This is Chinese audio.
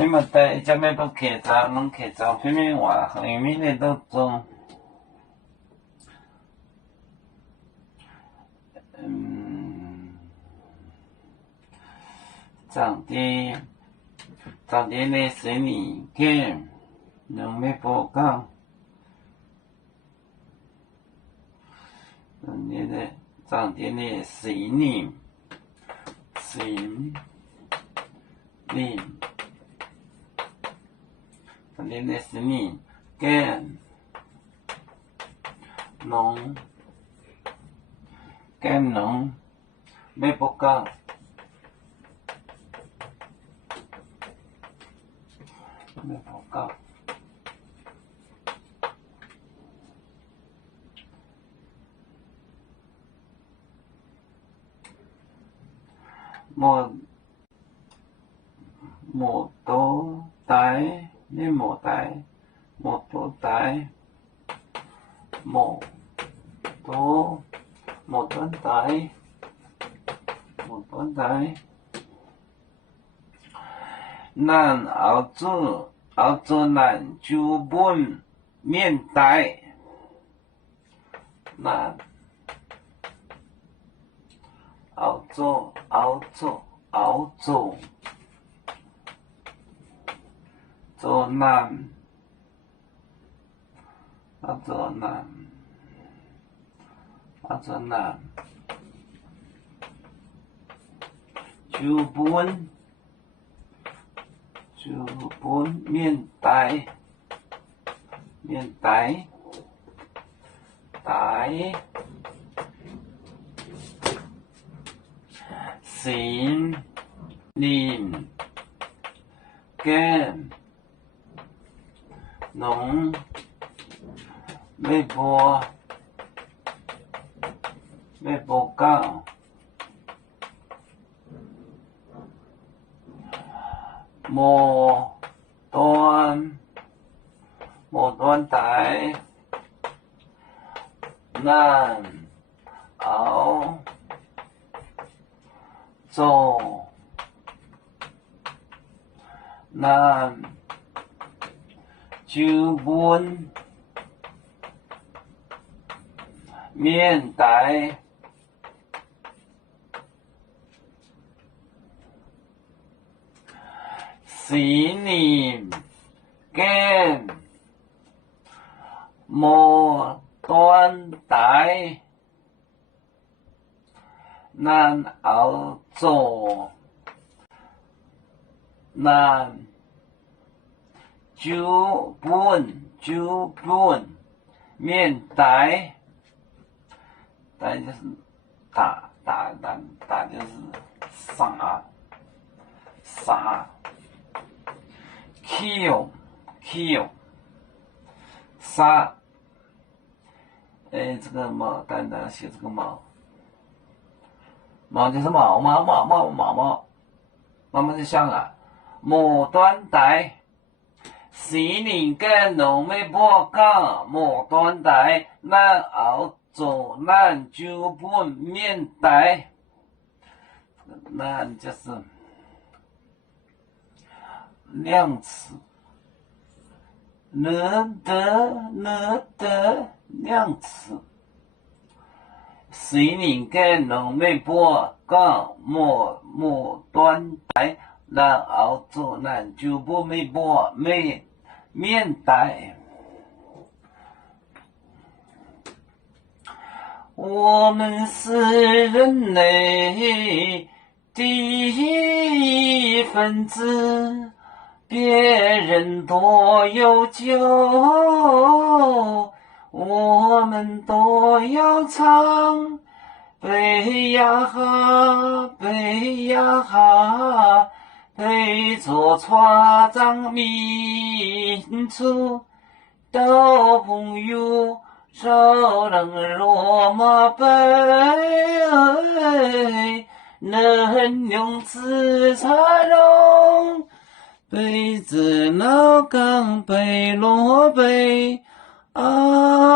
你们在这边不客照，拢客照片面话，后面的都做。长啲呢水泥嘅，能咩报告？长啲呢水泥，长啲呢水泥嘅，农咩报告？咩报告？摩托带，咩摩带？摩托带，摩托带。咱澳洲咱就本面带，咱澳洲做咱就本面带水泥嘅农咩报告？末端带，咱澳洲咱就本面带。水泥嘅末端带，咱澳洲咱就本面带，带就是大就是啥。Q 沙，这个毛单单写这个毛就是毛，慢慢就想啊，末端带，水泥嘅农咩报告？末端带，咱澳洲咱就本面带，咱就是量词，量词。水泥嘅农咩报告？末端带，咱澳洲咱就本面带。我们是人类第一分子，别人多有酒，我们都要唱。背呀哈，背呀哈，背着船长民族到朋友少能罗马背，能用自彩龙，背子老岗背罗背啊。